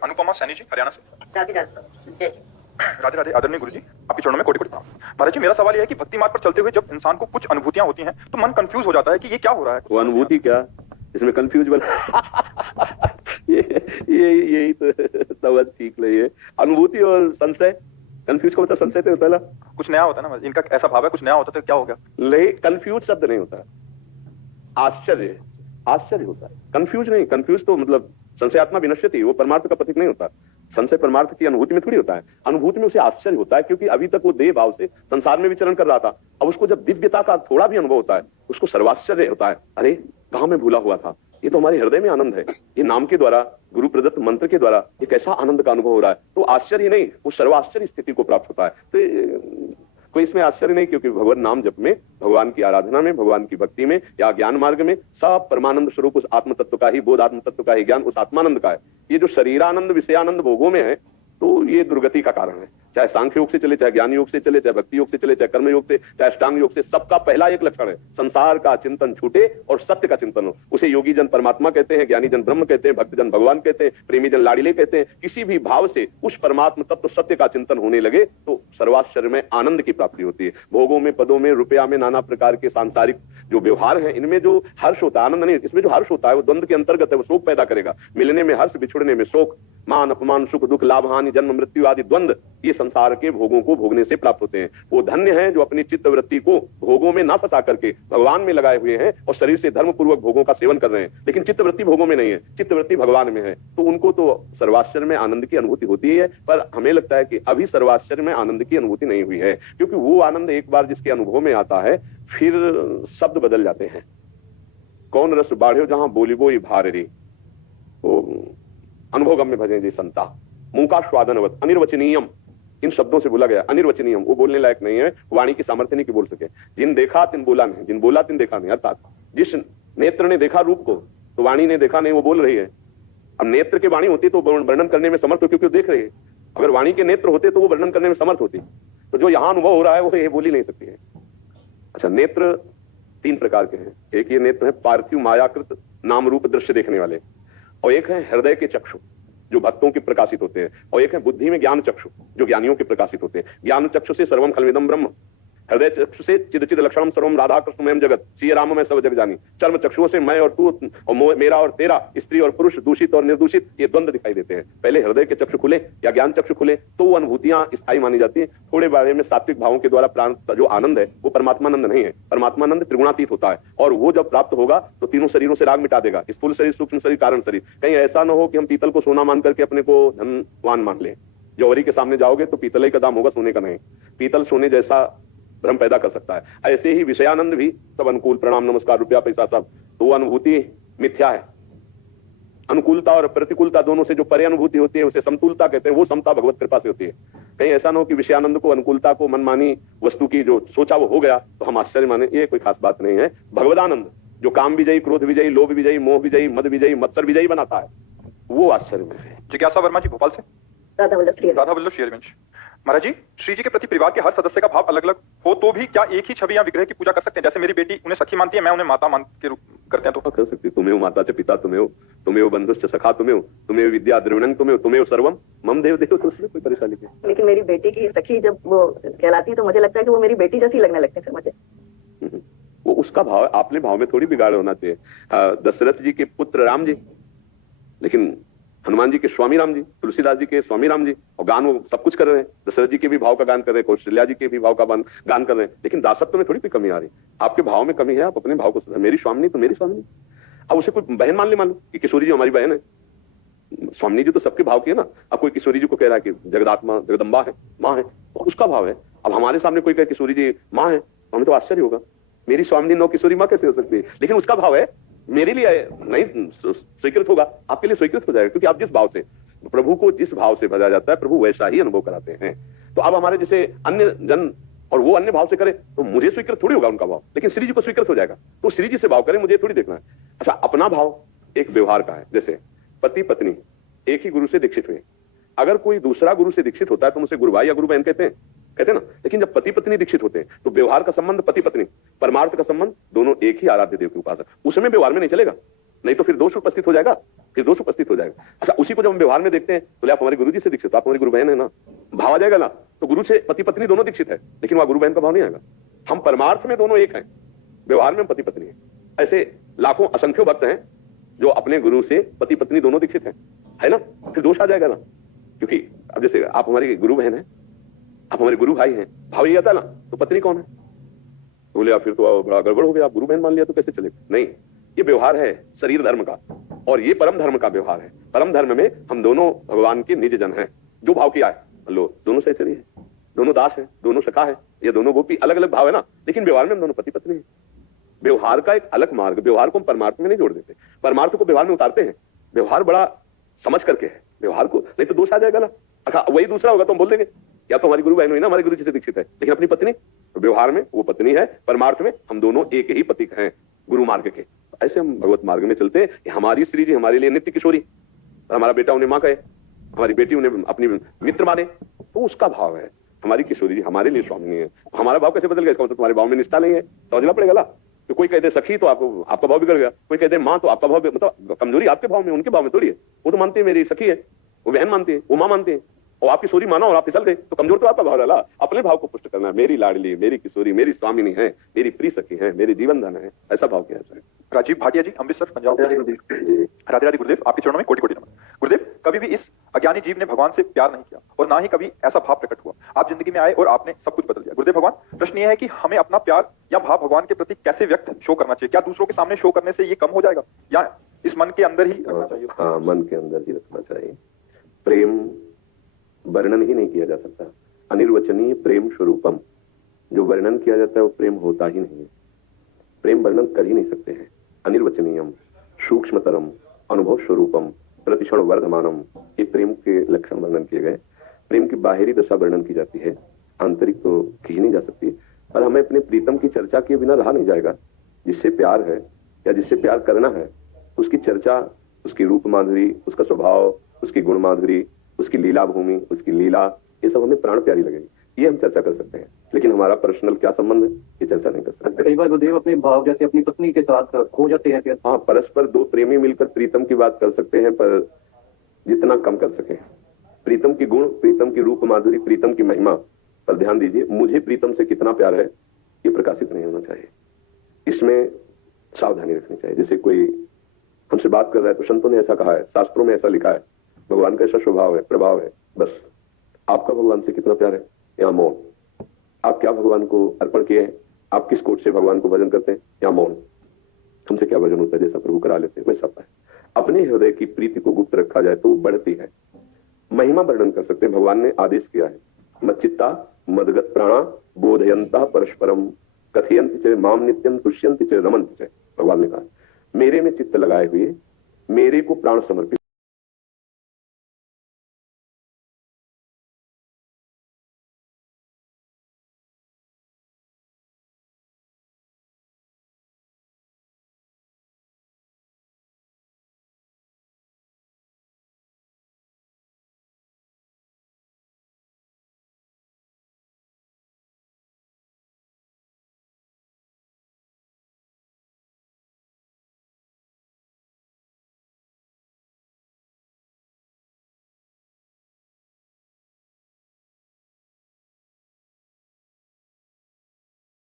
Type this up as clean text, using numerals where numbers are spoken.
अनुपमा सैनी जी, हरियाणा से। राधे राधे। राधे राधे। आदरणीय गुरु जी, आपके चरणों में कोटि कोटि प्रणाम। महाराज जी, मेरा सवाल यह है कि भक्ति मार्ग पर चलते हुए जब इंसान को कुछ अनुभूतियां होती हैं तो मन कंफ्यूज हो जाता है कि ये क्या हो रहा है। वो अनुभूति क्या, इसमें कंफ्यूज बना यही तो समझ ठीक नहीं है। अनुभूति और संशय, कंफ्यूज का मतलब संशय तो होता है ना, कुछ नया होता है ना, इनका ऐसा भाव है कुछ नया होता तो क्या हो गया। नहीं, कंफ्यूज शब्द नहीं होता, आश्चर्य आश्चर्य होता है, कंफ्यूज नहीं। कंफ्यूज तो मतलब संशयात्मा विनश्यति, वो परमार्थ का प्रतीक नहीं होता। संशय परमार्थ की अनुभूति में थोड़ी होता है, अनुभूति में उसे आश्चर्य होता है, क्योंकि अभी तक वो देह भाव से संसार में विचरण कर रहा था। अब उसको जब दिव्यता का थोड़ा भी अनुभव होता है, उसको सर्वाश्चर्य होता है, अरे कहां मैं भूला हुआ था, ये तो हमारे हृदय में आनंद है, ये नाम के द्वारा, गुरु प्रदत्त मंत्र के द्वारा एक ऐसा आनंद का अनुभव हो रहा है। तो आश्चर्य ही नहीं, वो सर्वाश्चर्य स्थिति को प्राप्त होता है। तो कोई इसमें आश्चर्य नहीं, क्योंकि भगवान नाम जप में, भगवान की आराधना में, भगवान की भक्ति में या ज्ञान मार्ग में सब परमानंद स्वरूप उस आत्म तत्व का ही, बोध आत्म तत्व का ही ज्ञान उस आत्मानंद का है। ये जो शरीरानंद विषयानंद भोगों में है, तो ये दुर्गति का कारण है। चाहे सांख्य योग से चले, चाहे ज्ञान योग से चले, चाहे भक्ति योग से चले, चाहे कर्म योग से, चाहे अष्टांग योग से, सबका पहला एक लक्षण है, संसार का चिंतन छूटे और सत्य का चिंतन हो। उसे योगी जन परमात्मा कहते हैं, ज्ञानी जन ब्रह्म कहते हैं, भक्त जन भगवान कहते हैं, प्रेमी जन लाड़िले कहते हैं। किसी भी भाव से उस परमात्मा तत्व सत्य का चिंतन होने लगे तो सर्वाश्चर्य में आनंद की प्राप्ति होती है। भोगों में, पदों में, रुपया में, नाना प्रकार के सांसारिक जो व्यवहार है, इनमें जो हर्ष होता है, आनंद नहीं, इसमें जो हर्ष होता है वो द्वंद के अंतर्गत है, वो शोक पैदा करेगा। मिलने में हर्ष, बिछुड़ने में शोक, मान अपमान, सुख दुख, लाभ हानि, जन्म मृत्यु आदि द्वंद, ये संसार के भोगों को भोगने से प्राप्त होते हैं। वो धन्य हैं जो अपनी चित्त वृत्ति को भोगों में ना फंसा करके भगवान में लगाए हुए हैं और शरीर से धर्म पूर्वक भोगों का सेवन कर रहे हैं, लेकिन चित्त वृत्ति भोगों में नहीं है, चित्त वृत्ति भगवान में है। तो उनको तो सर्वाश्चर्य में आनंद की अनुभूति होती है, पर हमें लगता है कि अभी सर्वाश्चर्य में आनंद की अनुभूति नहीं हुई है, क्योंकि वो आनंद एक बार जिसके अनुभव में आता है फिर शब्द बदल जाते हैं। कौन रस बाढ़ो जहां बोली बोई भारी, अनुभव में भजे जी संता, मुंह का स्वादनवत, अनिर्वचनीयम, इन शब्दों से बोला गया अनिर्वचनीयम, वो बोलने लायक नहीं है, वाणी की सामर्थ्य नहीं कि बोल सके। जिन देखा तिन बोला नहीं, जिन बोला तिन देखा नहीं, अर्थात जिस नेत्र ने देखा रूप को तो वाणी ने देखा नहीं, वो बोल रही है। अब नेत्र के वाणी होती तो वर्णन करने में समर्थ हो, क्योंकि वो देख रही है। अगर वाणी के नेत्र होते तो वो वर्णन करने में समर्थ होती। तो जो यहां अनुभव हो रहा है वो ये बोल ही नहीं सकती है। अच्छा, नेत्र तीन प्रकार के हैं। एक ये नेत्र है पार्थिव मायाकृत नाम रूप दृश्य देखने वाले, और एक है हृदय के चक्षु जो भक्तों के प्रकाशित होते हैं, और एक है बुद्धि में ज्ञान चक्षु जो ज्ञानियों के प्रकाशित होते हैं। ज्ञान चक्षु से सर्वम खलविदम ब्रह्म, हृदय चक्षु से चिद चिद लक्षणम सर्वम राधा कृष्णमयम जगत, सिय राम में सब जग जानी। चर्म चक्षुओं से मैं और तू और मेरा और तेरा, स्त्री और पुरुष, दूषित और निर्दूषित, ये द्वंद दिखाई देते हैं। पहले हृदय के चक्षु खुले या ज्ञान चक्षु खुले तो वो अनुभूतियां स्थायी मानी जाती है। थोड़े बारे में सात्विक भावों के द्वारा प्राप्त जो आनंद है वो परमात्मानंद नहीं है, परमात्मानंद त्रिगुणातीत होता है, और वो जब प्राप्त होगा तो तीनों शरीरों से राग मिटा देगा, स्थूल शरीर, सूक्ष्म शरीर, कारण शरीर। कहीं ऐसा न हो कि हम पीतल को सोना मान करके अपने को धनवान मान लें। जौहरी के सामने जाओगे तो पीतल ही का दाम होगा, सोने का नहीं। पीतल सोने जैसा भ्रम पैदा कर सकता है। ऐसे ही विषयानंद भी सब अनुकूल, प्रणाम नमस्कार, रुपया पैसा सब, तो वो अनुभूति मिथ्या है। अनुकूलता और प्रतिकूलता दोनों से जो परे अनुभूति होती है उसे समतुलता कहते हैं, वो समता भगवत कृपा से होती है। कहीं ऐसा न हो कि विषयानंद को, अनुकूलता को, मनमानी वस्तु की जो सोचा वो हो गया तो हम आश्चर्य माने, ये कोई खास बात नहीं है। भगवदानंद जो काम विजयी, क्रोध विजयी, लोभ विजयी, मोह विजयी, मद विजयी, मत्सर विजयी बनाता है, वो आश्चर्य में है। जिज्ञासा वर्मा जी, भोपाल से। राधा वल्लभ श्री महाराज जी, श्री जी के प्रति परिवार के हर सदस्य का भाव अलग अलग हो तो भी क्या एक ही छवि या विग्रह की पूजा कर सकते हैं? जैसे मेरी बेटी उन्हें सखी मानती है, मैं उन्हें माता मान के रूप करते हैं तो कर सकती। तुम्हें माता च पिता तुम्हें हो, तुम्हें बंधुश्च सखा तुम्हें हो, तुम्हें विद्या द्रविणं तुम्हें सर्वम मम देव देव, तो उसमें कोई परेशानी नहीं। लेकिन मेरी बेटी की सखी जब वो कहलाती है तो मुझे लगता है कि वो मेरी बेटी जैसी लगने लगती है फिर मुझे। वो उसका भाव, आपने भाव में थोड़ी बिगाड़ होना चाहिए। दशरथ जी के पुत्र राम जी, लेकिन हनुमान जी के स्वामी राम जी, तुलसीदास जी के स्वामी राम जी, और गान वो सब कुछ कर रहे हैं। दशरथ जी के भी भाव का गान कर रहे हैं, कौशल्या जी के भी भाव का गान कर रहे हैं, लेकिन दासत्व में थोड़ी कोई कमी आ रही। आपके भाव में कमी है, आप अपने भाव को सुधार। मेरी स्वामिनी तो मेरी स्वामिनी, अब उसे कोई बहन मान ले, मान लो कि किशोरी जी हमारी बहन है। स्वामिनी जी तो सबके भाव की है ना। अब कोई किशोरी जी को कह रहा है कि जगदात्मा जगदम्बा है, माँ है, तो उसका भाव है। अब हमारे सामने कोई कहे किशोरी जी माँ है, तो हमें तो आश्चर्य होगा, मेरी स्वामिनी नो किशोरी माँ कैसे हो सकती है? लेकिन उसका भाव है, मेरे लिए नहीं स्वीकृत होगा, आपके लिए स्वीकृत हो जाएगा, क्योंकि आप जिस भाव से, प्रभु को जिस भाव से भजा जाता है, प्रभु वैसा ही अनुभव कराते हैं। तो अब हमारे जैसे अन्य जन और वो अन्य भाव से करे तो मुझे स्वीकृत थोड़ी होगा उनका भाव, लेकिन श्री जी को स्वीकृत हो जाएगा। तो श्री जी से भाव करें, मुझे थोड़ी देखना है। अच्छा, अपना भाव एक व्यवहार का है। जैसे पति पत्नी एक ही गुरु से दीक्षित हुए, अगर कोई दूसरा गुरु से दीक्षित होता है तो उसे गुरु भाई या गुरु बहन कहते हैं ना। लेकिन जब पति पत्नी दीक्षित होते हैं तो व्यवहार का संबंध पति पत्नी, परमार्थ का संबंध दोनों एक ही आराध्य देव के उपासक, उसमें व्यवहार में नहीं चलेगा। नहीं तो फिर दोष उपस्थित हो जाएगा, फिर दोष उपस्थित हो जाएगा। अच्छा, उसी को जब हम व्यवहार में देखते हैं, बोले आप हमारे गुरु जी से दीक्षित, आप हमारी गुरु बहन है ना, भाव आ जाएगा ना, तो गुरु से पति पत्नी दोनों दीक्षित है, लेकिन वहां गुरु बहन का भाव नहीं आएगा। हम परमार्थ में दोनों एक हैं, व्यवहार में हम पति पत्नी है। ऐसे लाखों असंख्यों भक्त हैं जो अपने गुरु से पति पत्नी दोनों दीक्षित है ना, फिर दोष आ जाएगा ना। क्योंकि अब जैसे आप हमारी गुरु बहन है, आप हमारे गुरु भाई हैं, भाव ये आता ना, तो पत्नी कौन है? बोले फिर तो बड़ा गड़बड़ हो गया, आप गुरु बहन मान लिया तो कैसे चलेगा? नहीं, ये व्यवहार है शरीर धर्म का, और ये परम धर्म का व्यवहार है। परम धर्म में हम दोनों भगवान के निज जन हैं। जो भाव किया है, लो दोनों सहचरी है, दोनों दास है, दोनों सखा है, ये दोनों गोपी, अलग अलग भाव है ना, लेकिन व्यवहार में हम दोनों पति पत्नी है। व्यवहार का एक अलग मार्ग, व्यवहार को हम परमार्थ में नहीं जोड़ देते, परमार्थ को व्यवहार में उतारते हैं। व्यवहार बड़ा समझ करके है व्यवहार को, नहीं तो दोष आ जाएगा ना। अच्छा, वही दूसरा होगा तो हम बोल देंगे या तो हमारी गुरु बहन हुई ना, हमारे गुरु जी से दीक्षित है, लेकिन अपनी पत्नी, तो व्यवहार में वो पत्नी है, परमार्थ में हम दोनों एक ही पथिक हैं गुरु मार्ग के। ऐसे हम भगवत मार्ग में चलते हैं। हमारी श्री जी हमारे लिए नित्य किशोरी, हमारा बेटा उन्हें माँ कहे, हमारी बेटी उन्हें अपनी मित्र माने, तो उसका भाव है। हमारी किशोरी जी हमारे लिए स्वामिनी है। हमारा भाव कैसे बदल गया? इसका मतलब तुम्हारे भाव में निष्ठा नहीं है, समझना पड़ेगा ना। तो कोई कहते सखी तो आपका भाव बिगड़ गया, कोई कहते माँ तो आपका भाव, मतलब कमजोरी आपके भाव में, उनके भाव में थोड़ी है। वो तो मानते हैं मेरी सखी है, वो बहन मानती है, वो माँ मानती है, और आपकी किशोरी माना और आप फिसल गए, तो कमजोर तो आपका भाव डाला। अपने भाव को पुष्ट करना, मेरी लाडली, मेरी किशोरी, मेरी स्वामिनी है, मेरी प्रिय सखी है, मेरी जीवन धन है, ऐसा भाव किया जाए। राजीव भाटिया जी, अमृतसर, पंजाब। राधे राधे गुरुदेव, आपके चरणों में कोटि कोटि नमन। गुरुदेव, कभी भी इस अज्ञानी जीव ने भगवान से प्यार नहीं किया और ना ही कभी ऐसा भाव प्रकट हुआ। आप जिंदगी में आए और आपने सब कुछ बदल दिया। गुरुदेव भगवान, प्रश्न ये है कि हमें अपना प्यार या भाव भगवान के प्रति कैसे व्यक्त शो करना चाहिए? क्या दूसरों के सामने शो करने से ये कम हो जाएगा, या इस मन के अंदर ही रखना चाहिए? हाँ, मन के अंदर ही रखना चाहिए। प्रेम वर्णन ही नहीं किया जा सकता, अनिर्वचनीय प्रेम स्वरूपम। जो वर्णन किया जाता है वो प्रेम होता ही नहीं है। प्रेम वर्णन कर ही नहीं सकते हैं। अनिर्वचनीयम, सूक्ष्मतरम, अनुभव स्वरूपम, प्रतिक्षण वर्धमानम, ये प्रेम के लक्षण वर्णन किए गए। प्रेम की बाहरी दशा वर्णन की जाती है, आंतरिक तो की ही नहीं जा सकती। और हमें अपने प्रीतम की चर्चा किए बिना रहा नहीं जाएगा। जिससे प्यार है या जिससे प्यार करना है, उसकी चर्चा, उसकी रूप माधुरी, उसका स्वभाव, उसकी गुण माधुरी, उसकी लीला भूमि, उसकी लीला, ये सब हमें प्राण प्यारी लगेगी। ये हम चर्चा कर सकते हैं, लेकिन हमारा पर्सनल क्या संबंध है, ये चर्चा नहीं कर सकते। कई बार गुरुदेव अपने भाव जैसे अपनी पत्नी के साथ खो जाते हैं। हाँ, परस्पर दो प्रेमी मिलकर प्रीतम की बात कर सकते हैं, पर जितना कम कर सके। प्रीतम की गुण, प्रीतम की रूप माधुरी, प्रीतम की महिमा पर ध्यान दीजिए। मुझे प्रीतम से कितना प्यार है, ये प्रकाशित नहीं होना चाहिए। इसमें सावधानी रखनी चाहिए। जैसे कोई हमसे बात कर रहा है तो संतों ने ऐसा कहा है, शास्त्रों में ऐसा लिखा है, भगवान का ऐसा स्वभाव है, प्रभाव है, बस। आपका भगवान से कितना प्यार है, या मौन। आप क्या भगवान को अर्पण किए हैं, आप किस कोट से भगवान को भजन करते हैं, या मौन। हमसे क्या भजन होता है, जैसा प्रभु करा लेते हैं वैसा पाए। अपने हृदय की प्रीति को गुप्त रखा जाए तो वो बढ़ती है। महिमा वर्णन कर सकते हैं। भगवान ने आदेश किया है, मच्चित्ता मदगत प्राणा बोधयंता परस्परम कथयंति च माम नित्यम तुष्यंति च रमन्ति च। भगवान ने कहा, मेरे में चित्त लगाए हुए, मेरे को प्राण समर्पित